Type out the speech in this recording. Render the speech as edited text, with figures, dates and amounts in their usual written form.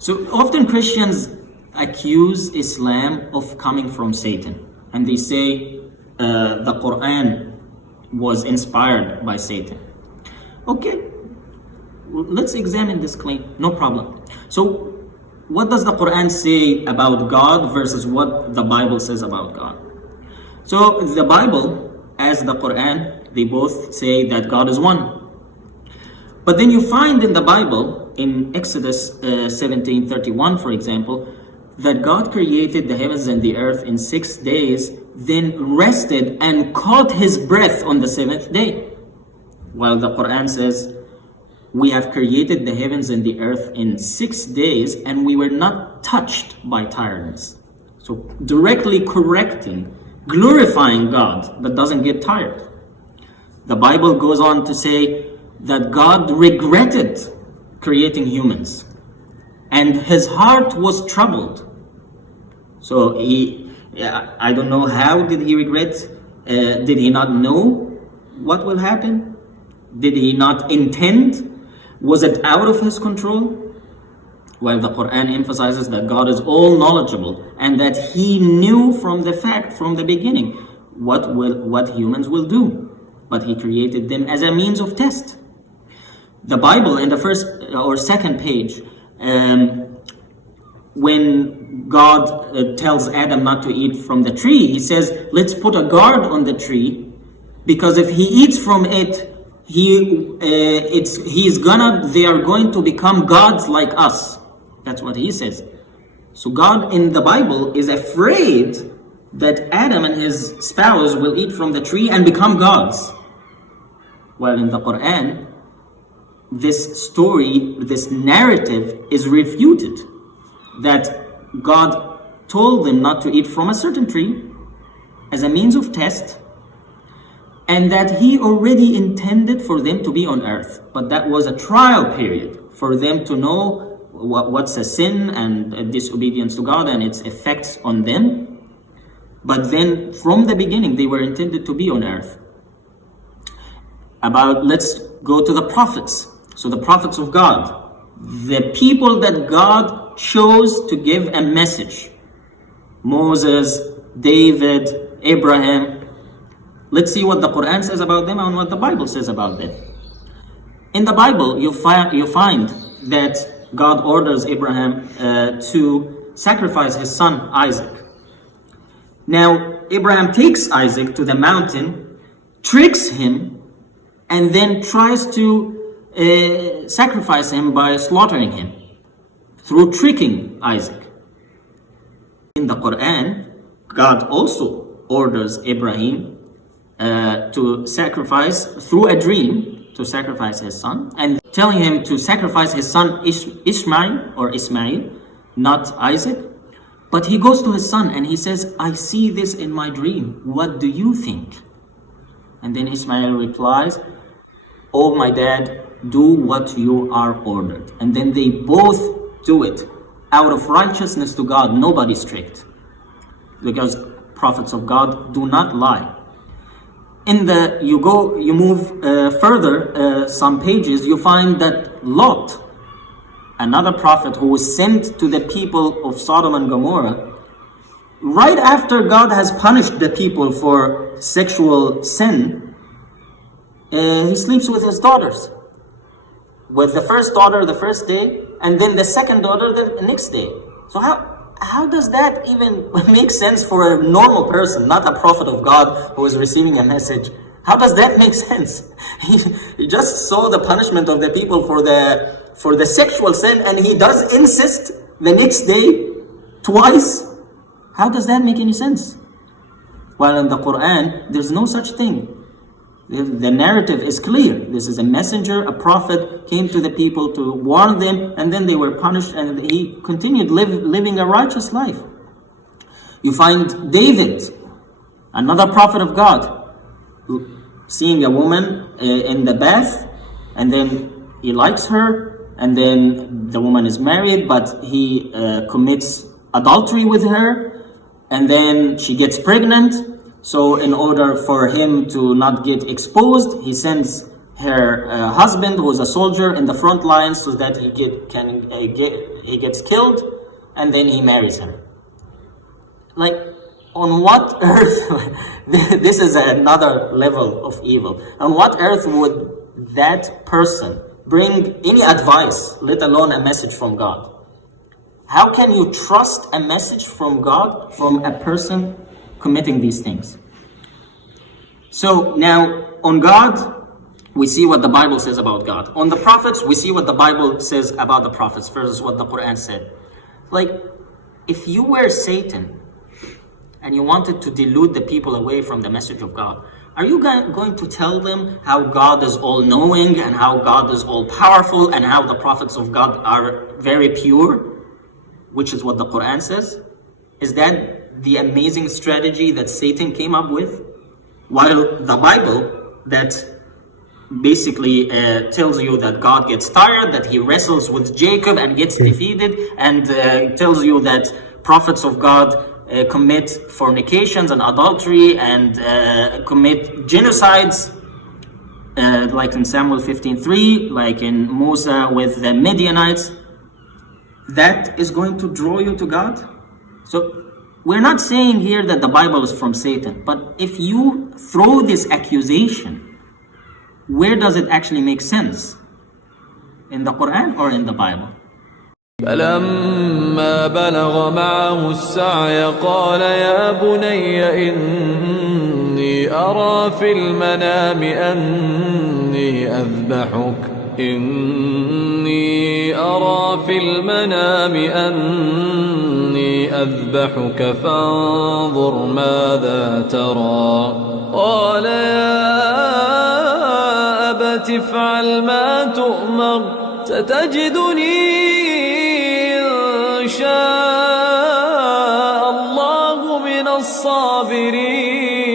So often Christians accuse Islam of coming from Satan, and they say the Quran was inspired by Satan. Okay, let's examine this claim, no problem. So what does the Quran say about God versus what the Bible says about God? So the Bible, as the Quran, they both say that God is one. But then you find in the Bible, in Exodus 17:31, for example, that God created the heavens and the earth in 6 days, then rested and caught his breath on the seventh day. While the Quran says, we have created the heavens and the earth in 6 days and we were not touched by tiredness. So directly correcting, glorifying God that doesn't get tired. The Bible goes on to say that God regretted creating humans and his heart was troubled. So I don't know how did he regret. Did he not know what will happen? Did he not intend? Was it out of his control? Well, the Quran emphasizes that God is all knowledgeable and that he knew from the beginning what humans will do. But he created them as a means of test. The Bible in the first or second page, when God tells Adam not to eat from the tree, he says, let's put a guard on the tree, because if he eats from it, they are going to become gods like us. That's what he says. So God in the Bible is afraid that Adam and his spouse will eat from the tree and become gods. While in the Quran, this story, this narrative is refuted, that God told them not to eat from a certain tree as a means of test, and that he already intended for them to be on earth. But that was a trial period for them to know what's a sin and a disobedience to God and its effects on them. But then from the beginning, they were intended to be on earth. Let's go to the prophets. So the prophets of God, the people that God chose to give a message. Moses, David, Abraham. Let's see what the Quran says about them and what the Bible says about them. In the Bible, you find that God orders Abraham to sacrifice his son Isaac. Now, Abraham takes Isaac to the mountain, tricks him, and then tries to sacrifice him by slaughtering him through tricking Isaac. In the Quran, God also orders Abraham to sacrifice through a dream, to sacrifice his son, and telling him to sacrifice his son Ismail, not Isaac. But he goes to his son and he says, I see this in my dream. What do you think? And then Ismail replies, oh my dad, do what you are ordered. And then they both do it out of righteousness to God. Nobody's tricked, because prophets of God do not lie. You move further some pages, you find that Lot, another prophet who was sent to the people of Sodom and Gomorrah, right after God has punished the people for sexual sin, he sleeps with his daughters. With the first daughter the first day, and then the second daughter the next day. So how does that even make sense for a normal person, not a prophet of God who is receiving a message? How does that make sense? He just saw the punishment of the people for the sexual sin, and he does incest the next day twice. How does that make any sense? While in the Quran, there's no such thing. The narrative is clear. This is a messenger, a prophet, came to the people to warn them, and then they were punished, and he continued living a righteous life. You find David, another prophet of God, seeing a woman in the bath, and then he likes her, and then the woman is married, but he commits adultery with her, and then she gets pregnant. So in order for him to not get exposed, he sends her husband, who is a soldier, in the front lines so that he can he gets killed, and then he marries her. Like, on what earth, this is another level of evil. On what earth would that person bring any advice, let alone a message from God? How can you trust a message from God from a person committing these things? So now, on God, we see what the Bible says about God. On the prophets, we see what the Bible says about the prophets versus what the Quran said. Like, if you were Satan and you wanted to delude the people away from the message of God, are you going to tell them how God is all-knowing and how God is all-powerful and how the prophets of God are very pure, which is what the Quran says? Is that the amazing strategy that Satan came up with? While the Bible that basically tells you that God gets tired, that he wrestles with Jacob and gets defeated, and tells you that prophets of God commit fornications and adultery and commit genocides, like in Samuel 15:3, like in Musa with the Midianites. That is going to draw you to God? So we're not saying here that the Bible is from Satan, but if you throw this accusation, where does it actually make sense? In the Quran or in the Bible? فلما بلغ معه السعي قال يا بني إني أرى في المنام أني أذبحك فانظر ماذا ترى قال يا أبت افعل ما تؤمر ستجدني إن شاء الله من الصابرين